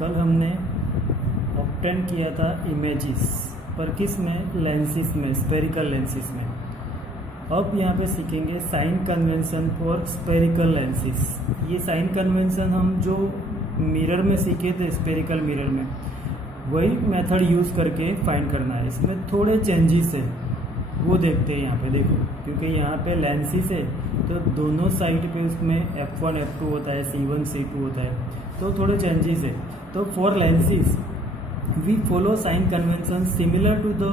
कल हमने ऑब्टेन किया था इमेजेस पर किस में, लेंसिस में, स्फेरिकल लेंसिस में। अब यहाँ पे सीखेंगे sign convention for spherical lenses. ये साइन कन्वेंशन हम जो मिरर में सीखे थे, स्फेरिकल मिरर में, वही मेथड यूज़ करके फाइंड करना है। इसमें थोड़े चेंजेस है, वो देखते हैं यहाँ पे। देखो, क्योंकि यहाँ पे लेंसिस है तो दोनों साइड पे उसमें F1 F2 होता है, C1 C2 होता है, तो थोड़े चेंजेस है। तो for lenses we follow sign convention similar to the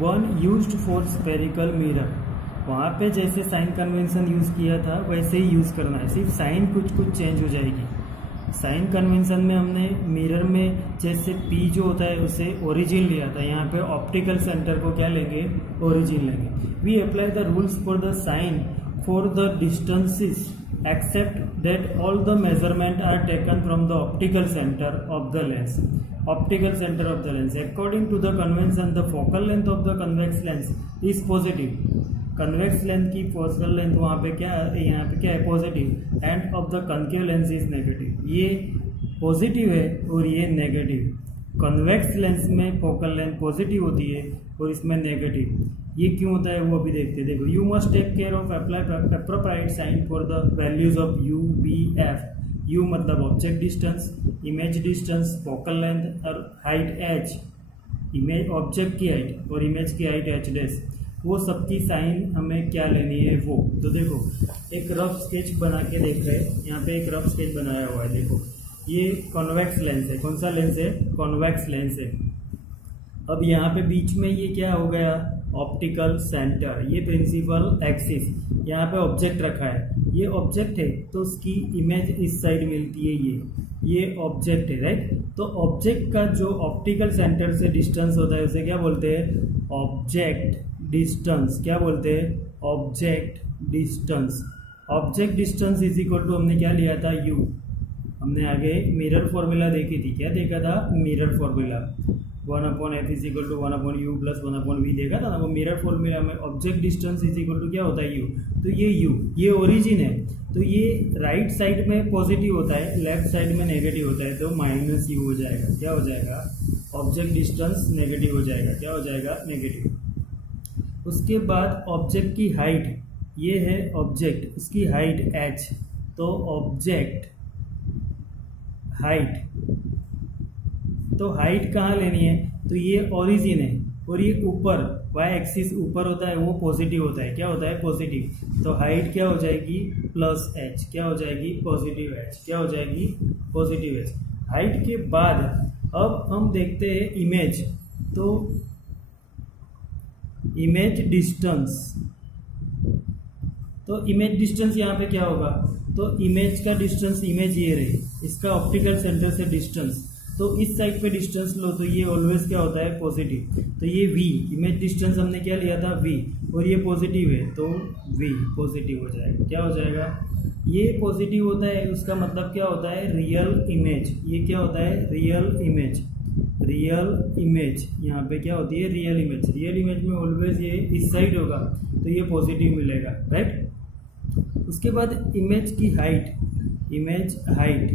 one used for spherical mirror. वहाँ पे जैसे साइन कन्वेंशन यूज़ किया था वैसे ही यूज़ करना है, सिर्फ साइन कुछ चेंज हो जाएगी। साइन कन्वेंशन में हमने मिरर में जैसे P जो होता है उसे ओरिजिन लिया था, यहाँ पे ऑप्टिकल सेंटर को क्या लेंगे, ओरिजिन लेंगे। We apply the rules for the sign for the distances except that all the measurement are taken from the optical centre of the lens. Optical centre of the lens according to the convention the focal length of the convex lens is positive. Convex length की focal length वहाँ पे क्या है, यहाँ पे क्या है, positive. And of the concave lens is negative. ये पॉजिटिव है और ये नेगेटिव। कन्वेक्स लेंस में फोकल लेंथ पॉजिटिव होती है और इसमें नेगेटिव। ये क्यों होता है वो अभी देखते हैं। देखो, you must take care of apply appropriate sign for the values of U, V, F। U मतलब object distance, image distance, focal length और हाइट H, इमेज ऑब्जेक्ट की हाइट और इमेज की हाइट H डैश, वो सबकी sign हमें क्या लेनी है वो। तो देखो, एक रफ स्केच बना के देख रहे हैं। यहाँ पे एक रफ स्केच बनाया हुआ है। देखो, ये कॉन्वेक्स लेंस है। कौन सा लेंस है, कॉन्वेक्स लेंस है। अब यहाँ पे बीच में ये क्या हो गया, ऑप्टिकल सेंटर, ये प्रिंसिपल एक्सिस। यहाँ पे ऑब्जेक्ट रखा है, ये ऑब्जेक्ट है तो उसकी इमेज इस साइड मिलती है। ये ऑब्जेक्ट है, राइट। तो ऑब्जेक्ट का जो ऑप्टिकल सेंटर से डिस्टेंस होता है उसे क्या बोलते हैं, ऑब्जेक्ट डिस्टेंस। क्या बोलते हैं, object distance. Object distance is equal to, हमने क्या लिया था, U। हमने आगे मिरर फॉर्मूला देखी थी। क्या देखा था, mirror formula 1/f is equal to 1/u plus 1/v देखा था ना। वो मिरर फॉर्मूला में object distance is equal to क्या होता है, U। तो ये U, ये ओरिजिन है, तो ये राइट साइड में पॉजिटिव होता है, लेफ्ट साइड में नेगेटिव होता है, तो -U हो जाएगा। क्या हो जाएगा, ऑब्जेक्ट डिस्टेंस नेगेटिव हो जाएगा। क्या हो जाएगा, नेगेटिव। उसके बाद ऑब्जेक्ट की हाइट, ये है ऑब्जेक्ट, इसकी हाइट H, तो ऑब्जेक्ट हाइट, तो हाइट कहाँ लेनी है, तो ये ओरिजिन है और ये ऊपर y एक्सिस ऊपर होता है, वो पॉजिटिव होता है। क्या होता है, पॉजिटिव। तो हाइट क्या हो जाएगी, +H। क्या हो जाएगी, पॉजिटिव H। क्या हो जाएगी, पॉजिटिव H। हाइट के बाद अब हम देखते हैं इमेज। तो इमेज डिस्टेंस, तो इमेज डिस्टेंस यहाँ पे क्या होगा, तो इमेज का डिस्टेंस, इमेज ये रही, इसका ऑप्टिकल सेंटर से डिस्टेंस, तो इस साइड पे डिस्टेंस लो तो ये ऑलवेज क्या होता है, पॉजिटिव। तो ये V, इमेज डिस्टेंस हमने क्या लिया था, V, और ये पॉजिटिव है तो V पॉजिटिव हो जाएगा। क्या हो जाएगा, ये पॉजिटिव होता है, उसका मतलब क्या होता है, रियल इमेज। ये क्या होता है, रियल इमेज। रियल इमेज यहाँ पे क्या होती है, रियल इमेज। रियल इमेज में ऑलवेज ये इस साइड होगा तो ये पॉजिटिव मिलेगा, राइट। उसके बाद इमेज की height, image height,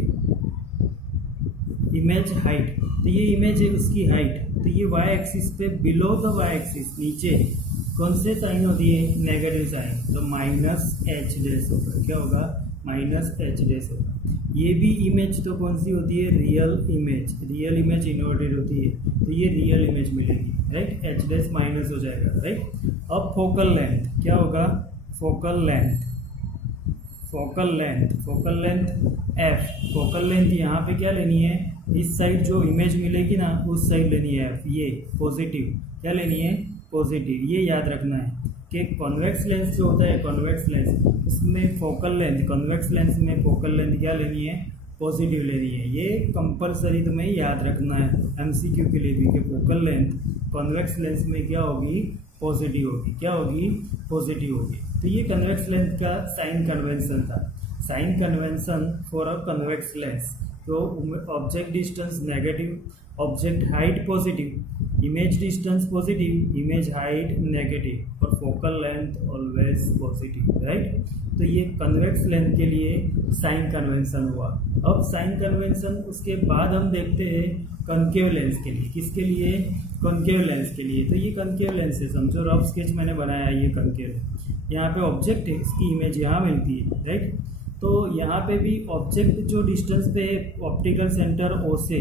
image height, तो ये इमेज है, उसकी हाइट, तो ये y एक्सिस पे बिलो द y एक्सिस नीचे कौन से साइन होती है, नेगेटिव साइन, तो -H डैश होगा। क्या होगा, -H डैश होगा। ये भी इमेज तो कौन सी होती है, real image. Real image inverted होती है तो ये रियल इमेज मिलेगी, राइट। H डैश माइनस हो जाएगा, राइट। अब फोकल लेंथ क्या होगा, focal length, focal length, focal length F। Focal length यहाँ पे क्या लेनी है, इस साइड जो इमेज मिलेगी ना उस साइड लेनी है F, ये पॉजिटिव। क्या लेनी है, पॉजिटिव। ये याद रखना है कि कॉन्वेक्स लेंस जो होता है, कॉन्वेक्स लेंस, उसमें फोकल लेंथ, कॉन्वेक्स लेंस में फोकल लेंथ क्या लेनी है, पॉजिटिव लेनी है। ये कंपलसरी तुम्हें याद रखना है MCQ के लिए भी, कि फोकल लेंथ कॉन्वेक्स लेंस में क्या होगी, पॉजिटिव होगी। क्या होगी, पॉजिटिव होगी। तो ये कन्वेक्स लेंस का साइन कन्वेंशन था। Sign convention for a convex lens, तो object distance negative, object height positive, image distance positive, image height negative और focal length always positive, right. तो ये कन्वेक्स लेंस के लिए साइन कन्वेंशन हुआ। अब साइन कन्वेंशन उसके बाद हम देखते हैं कनकेव लेंस के लिए। किसके लिए? कनकेव लेंस के लिए। तो ये कनकेव लेंस है, समझो रफ स्केच मैंने बनाया, ये कनकेव है। यहाँ पे ऑब्जेक्ट है, इसकी इमेज यहाँ मिलती है, राइट। तो यहाँ पे भी ऑब्जेक्ट जो डिस्टेंस पे है ऑप्टिकल सेंटर ओ से,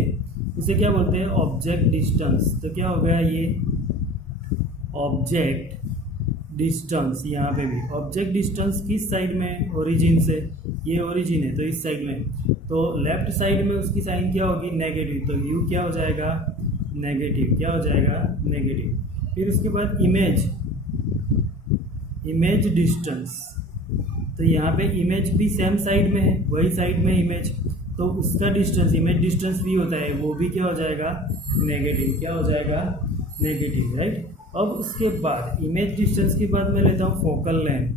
उसे क्या बोलते हैं? Object distance. तो क्या हो गया ये ऑब्जेक्ट डिस्टेंस। यहाँ पे भी ऑब्जेक्ट डिस्टेंस किस साइड में? ओरिजिन से। ये ओरिजिन है तो इस साइड में, तो लेफ्ट साइड में उसकी साइन क्या होगी? नेगेटिव। तो यू क्या हो जाएगा? नेगेटिव। क्या हो जाएगा? नेगेटिव। फिर उसके बाद इमेज डिस्टेंस। तो यहाँ पे इमेज भी सेम साइड में है, वही साइड में इमेज, तो उसका डिस्टेंस इमेज डिस्टेंस भी होता है, वो भी क्या हो जाएगा? नेगेटिव। क्या हो जाएगा? Negative, right. अब उसके बाद इमेज डिस्टेंस के बाद मैं लेता हूँ फोकल लेंथ।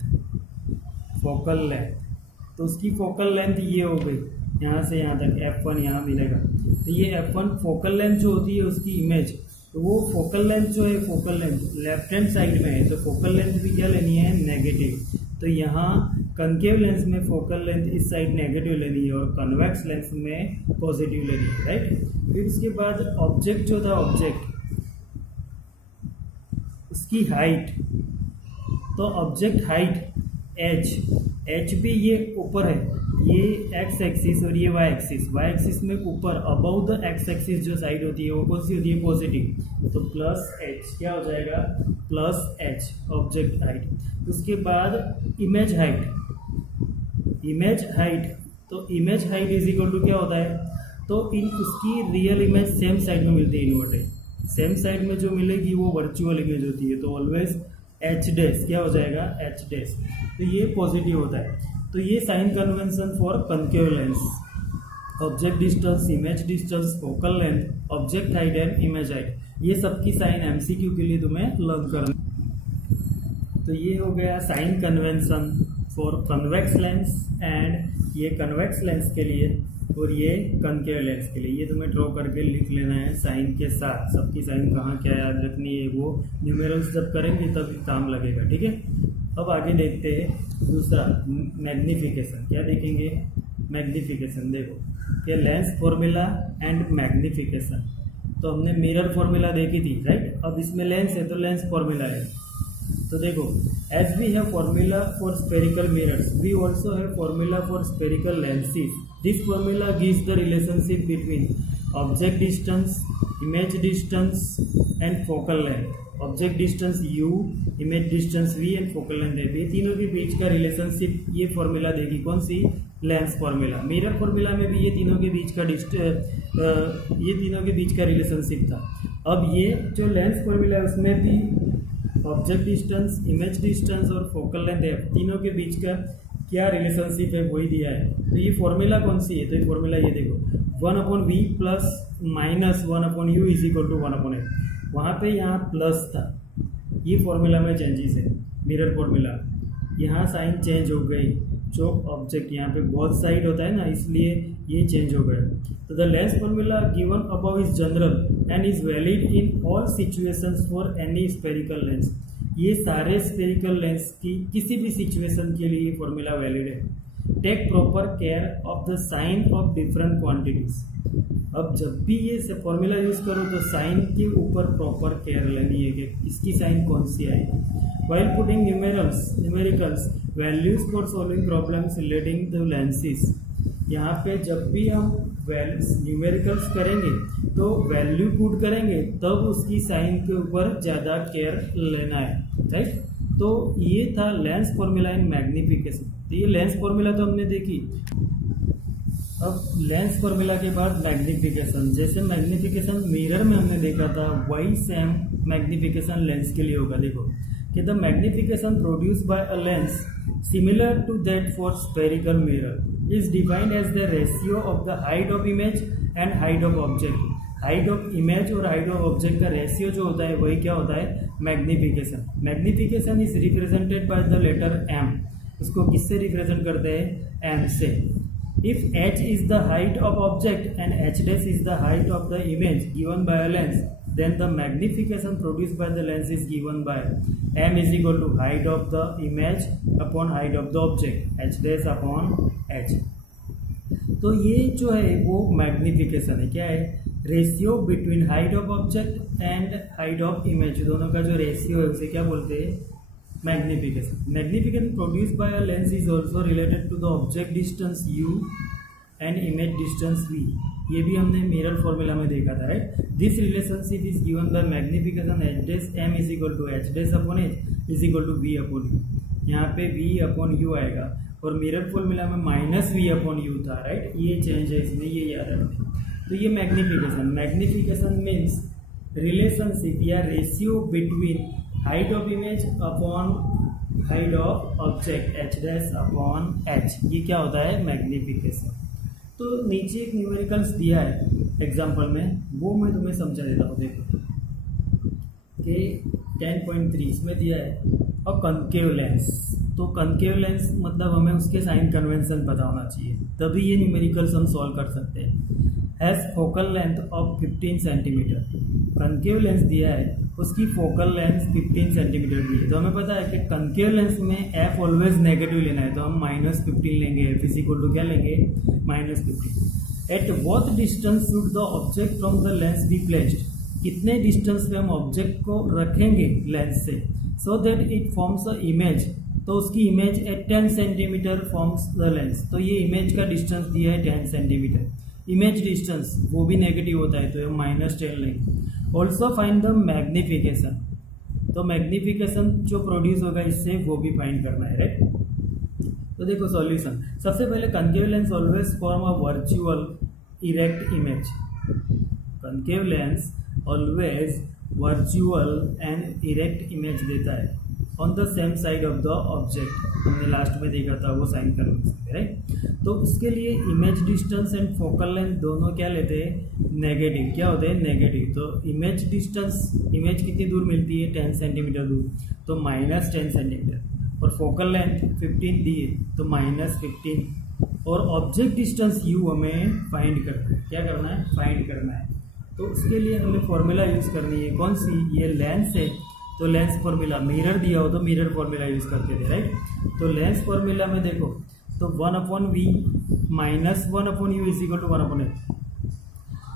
फोकल लेंथ, तो उसकी फोकल लेंथ ये हो गई, यहाँ से यहाँ तक f1 यहाँ मिलेगा। तो ये f1 फोकल लेंथ जो होती है उसकी इमेज, तो वो फोकल लेंथ जो है, focal length left hand side में है, तो फोकल लेंथ भी क्या लेनी है? नेगेटिव। तो यहाँ कनकेव लेंस में फोकल लेंथ इस साइड नेगेटिव लेनी है और कन्वेक्स लेंस में पॉजिटिव लेनी है, राइट। फिर उसके बाद ऑब्जेक्ट जो था, ऑब्जेक्ट उसकी हाइट, तो ऑब्जेक्ट हाइट एच भी ये ऊपर है, ये एक्स एक्सिस और ये वाई एक्सिस। वाई एक्सिस में ऊपर अबव द एक्स एक्सिस जो साइड होती है वो कौन सी होती है? पॉजिटिव। तो प्लस एच क्या हो जाएगा? Plus H object height. उसके बाद इमेज हाइट। इमेज हाइट, तो image height is equal to क्या होता है? तो इन उसकी रियल इमेज सेम साइड में मिलती है, इन्वर्टेड। सेम साइड में जो मिलेगी वो वर्चुअल इमेज होती है, तो ऑलवेज एच डैश क्या हो जाएगा? H dash. तो ये पॉजिटिव होता है। तो ये sign convention for concave lens, object distance, image distance, focal length, object height and image height, ये सबकी साइन एमसीक्यू के लिए तुम्हें लर्न करना। तो ये हो गया sign convention for convex lens and ये कन्वेक्स लेंस के लिए और ये कनकेव लेंस के लिए। ये तुम्हें ड्रॉ करके लिख लेना है साइन के साथ। सबकी साइन कहाँ क्या याद रखनी है, वो न्यूमेरल्स जब करेंगे तब काम लगेगा, ठीक है। अब आगे देखते हैं दूसरा, मैग्निफिकेशन। क्या देखेंगे? मैग्निफिकेशन। देखो कि लेंस फॉर्मूला एंड मैग्निफिकेशन। तो हमने मिरर फॉर्मूला देखी थी, राइट। अब इसमें लेंस है तो लेंस फॉर्मूला है। तो देखो, as we have formula for spherical mirrors, we also have formula for spherical lenses. This formula gives the relationship between object distance, image distance and focal length. Object distance u, image distance v and focal length है। ये तीनों के बीच का relationship ये formula देगी, कौन सी? Lens formula. Mirror formula में भी ये तीनों के बीच का रिलेशनशिप था। अब ये जो लेंस फॉर्मूला है उसमें भी ऑब्जेक्ट डिस्टेंस, इमेज डिस्टेंस और फोकल लेंथ है, तीनों के बीच का क्या रिलेशनशिप है वही दिया है। तो ये फॉर्मूला कौन सी है? तो ये फॉर्मूला ये देखो, 1/v plus minus 1/u is equal to 1/f। वहाँ पे यहाँ प्लस था, ये फॉर्मूला में चेंजेस है। मिरर फॉर्मूला, यहाँ साइन चेंज हो गई, जो ऑब्जेक्ट यहाँ पे बहुत साइड होता है ना, इसलिए ये चेंज हो गया। तो the lens formula given above is general and is valid in all situations for any spherical lens. ये सारे स्पेरिकल लेंस की किसी भी सिचुएशन के लिए फॉर्मूला वैलिड है। Take proper care of the sign of different quantities. अब जब भी ये फॉर्मूला यूज करो तो साइन के ऊपर प्रॉपर केयर लेनी है कि इसकी साइन कौन सी आएगी। While putting numericals values for solving problems relating to lenses, यहाँ पे जब भी हम न्यूमेरिकल्स करेंगे तो वैल्यू पुट करेंगे तब उसकी साइन के ऊपर ज़्यादा केयर लेना है, राइट। तो ये था लेंस फॉर्मूला इन मैग्निफिकेशन। तो ये लेंस फॉर्मूला तो हमने देखी। अब लेंस फॉर्मूला के बाद मैग्निफिकेशन। जैसे मैग्निफिकेशन मिरर में हमने देखा था, वही सेम मैग्निफिकेशन लेंस के लिए होगा। देखो कि the magnification produced by a lens similar to that for spherical mirror is defined as the ratio of the height of image and height of object. Height of image और height of object का ratio जो होता है वही क्या होता है? Magnification. Magnification is represented by the letter m। उसको किससे रिप्रेजेंट करते हैं? m से। If h is the height of object and h dash is the height of the image given by a lens, then the magnification produced by the lens is given by m is equal to height of the image upon height of the object, h dash upon h। तो ये जो है वो magnification है, क्या है, ratio between height of object and height of image, दोनों का जो रेशियो है उसे क्या बोलते हैं, magnification. Magnification produced by a lens is also related to the object distance u and image distance v। ये भी हमने मिरर फॉर्मूला में देखा था, right. This relationship is given by magnification h dash m is equal to h dash upon h is equal to v upon u। यहाँ पे v upon u आएगा और मिरर फॉर्मूला में माइनस v अपॉन u था, right. ये change है इसमें, ये याद रखना। तो ये मैग्निफिकेशन मीन्स रिलेशनशिप या ratio between height of image upon height of object h dash upon h, ये क्या होता है, मैग्निफिकेशन। तो नीचे एक न्यूमेरिकल्स दिया है एग्जाम्पल में, वो मैं तुम्हें समझा देता हूँ। देखो कि 10.3 इसमें दिया है और कनकेव लेंस। तो कनकेव लेंस मतलब हमें उसके साइन कन्वेंशन पता होना चाहिए, तभी ये न्यूमेरिकल्स हम सॉल्व कर सकते हैं। Has focal length of 15 centimetre, concave lens दिया है, उसकी फोकल लेंथ 15 सेंटीमीटर दी है। तो हमें पता है कि कनकेव लेंस में f ऑलवेज नेगेटिव लेना है, तो हम -15 लेंगे, f इज इक्वल टू क्या लेंगे, -15। At what distance should the object from the lens be placed, कितने डिस्टेंस पे हम ऑब्जेक्ट को रखेंगे लेंस से, so that it forms a image, तो उसकी image at 10 centimetre forms the lens. तो ये इमेज का डिस्टेंस दिया है 10 सेंटीमीटर। इमेज डिस्टेंस वो भी नेगेटिव होता है, तो हम -10 लेंगे। ऑल्सो फाइंड द मैग्निफिकेशन, तो मैग्निफिकेशन जो प्रोड्यूस होगा इससे वो भी फाइंड करना है, राइट। तो देखो सॉल्यूशन, सबसे पहले concave lens always form a virtual erect image, concave lens always virtual and erect image देता है on the same side of the object, हमने लास्ट में देखा था वो साइन कन्वेंशन, राइट। तो उसके लिए image distance and focal length दोनों क्या लेते हैं, नेगेटिव, क्या होते हैं, नेगेटिव। तो इमेज डिस्टेंस, इमेज कितनी दूर मिलती है, 10 सेंटीमीटर दूर, तो -10 सेंटीमीटर, और फोकल लेंथ 15 दी है तो -15, और ऑब्जेक्ट डिस्टेंस u हमें फाइंड करना है, क्या करना है, फाइंड करना है। तो उसके लिए हमें फॉर्मूला यूज करनी है, कौन सी, ये लेंस है, तो लेंस फॉर्मूला, मिरर दिया हो तो मिरर फॉर्मूला यूज करते थे, राइट। तो लेंस फॉर्मूला में देखो, तो 1/v -1/u is equal to 1/f,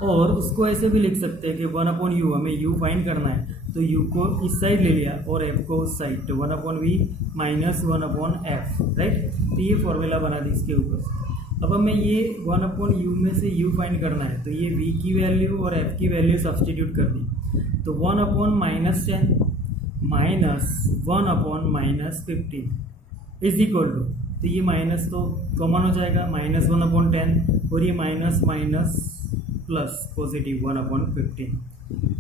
और उसको ऐसे भी लिख सकते हैं कि 1/u, हमें u फाइंड करना है, तो u को इस साइड ले लिया और f को उस साइड, तो 1/v -1/f, राइट। तो ये फॉर्मूला बना दी इसके ऊपर। अब हमें ये 1/u में से u फाइंड करना है, तो ये v की वैल्यू और f की वैल्यू सब्सटीट्यूट कर दी, तो 1/-10 -1/-15 इज इक्वल टू, तो ये माइनस तो कॉमन हो जाएगा, -1/10, और ये माइनस प्लस पॉजिटिव 1/15।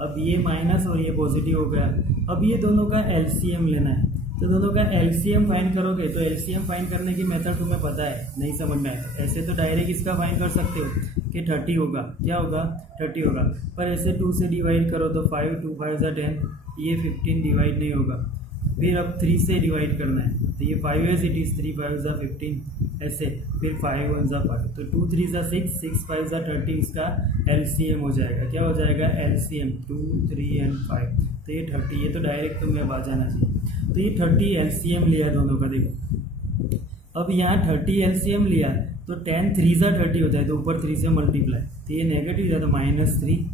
अब ये माइनस और ये पॉजिटिव हो गया। अब ये दोनों का एलसीएम लेना है, तो दोनों का एलसीएम फाइंड करोगे, तो एलसीएम फाइंड करने की मेथड तुम्हें पता है, नहीं समझना है तो ऐसे तो डायरेक्ट इसका फाइंड कर सकते हो कि 30 होगा, क्या होगा, 30 होगा, पर ऐसे 2 से डिवाइड करो तो 5, 2 5 10, ये 15 डिवाइड नहीं होगा। फिर अब 3 से डिवाइड करना है, तो ये 5 एज इट इज, 3 5 15, ऐसे, फिर 5 1 5, तो 2 3 6, 6 5 30, इसका एलसीएम हो जाएगा, क्या हो जाएगा, एलसीएम 2 3 एंड 5, तो ये 30, ये तो डायरेक्ट तुम्हें आ जाना चाहिए। तो ये 30 एलसीएम लिया दोनों का, देखो अब यहाँ 30 एलसीएम लिया, तो 10 3 30 होता है, तो ऊपर 3 से मल्टीप्लाई, तो ये नेगेटिव था तो -3,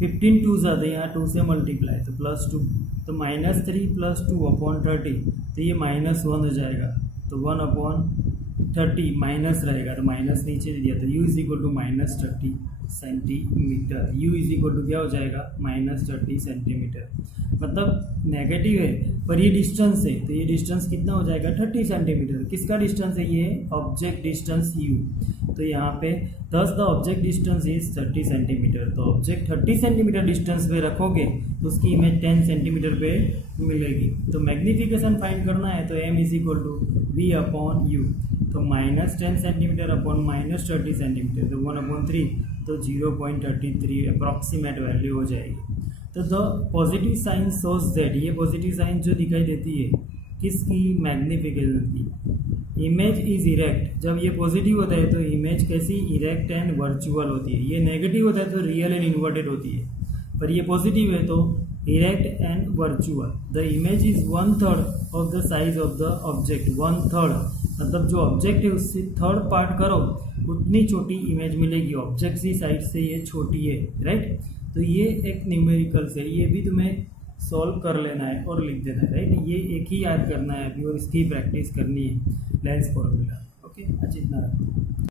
15 2 ज़्यादा, यहाँ 2 से मल्टीप्लाई तो +2, तो -3 + 2/30, तो ये -1 हो जाएगा, तो 1/30 माइनस रहेगा, तो माइनस नीचे दिया, तो u is equal to -30 centimetre, u is equal to क्या हो जाएगा, -30 सेंटीमीटर। मतलब नेगेटिव है पर ये डिस्टेंस है, तो ये डिस्टेंस कितना हो जाएगा, 30 सेंटीमीटर। किसका डिस्टेंस है, ये ऑब्जेक्ट डिस्टेंस u, तो यहाँ पे दस the object distance is 30 centimetre, तो ऑब्जेक्ट 30 सेंटीमीटर डिस्टेंस पे रखोगे तो उसकी इमेज 10 सेंटीमीटर पे मिलेगी। तो मैग्निफिकेशन फाइंड करना है, तो m is equal to v/u, तो -10 सेंटीमीटर अपॉन -30 सेंटीमीटर, तो 1/3, तो 0.33 अप्रॉक्सीमेट वैल्यू हो जाएगी। तो the positive sign shows that, ये पॉजिटिव साइन जो दिखाई देती है किसकी, मैग्निफिकेशन की, इमेज इज इरेक्ट। जब ये पॉजिटिव होता है तो इमेज कैसी, इरेक्ट एंड वर्चुअल होती है, ये नेगेटिव होता है तो रियल एंड इन्वर्टेड होती है। पर ये पॉजिटिव है तो erect and virtual. The image is 1/3 of the size of the object. 1/3 मतलब जो ऑब्जेक्ट है उससे 1/3 पार्ट करो उतनी छोटी इमेज मिलेगी। ऑब्जेक्ट की साइड से ये छोटी है, राइट। तो ये एक न्यूमेरिकल्स है, ये भी तुम्हें सॉल्व कर लेना है और लिख देना है, राइट। ये एक ही याद करना है अभी और इसकी प्रैक्टिस करनी है, लेंस फॉर्मूला। ओके, आज इतना रखते हैं।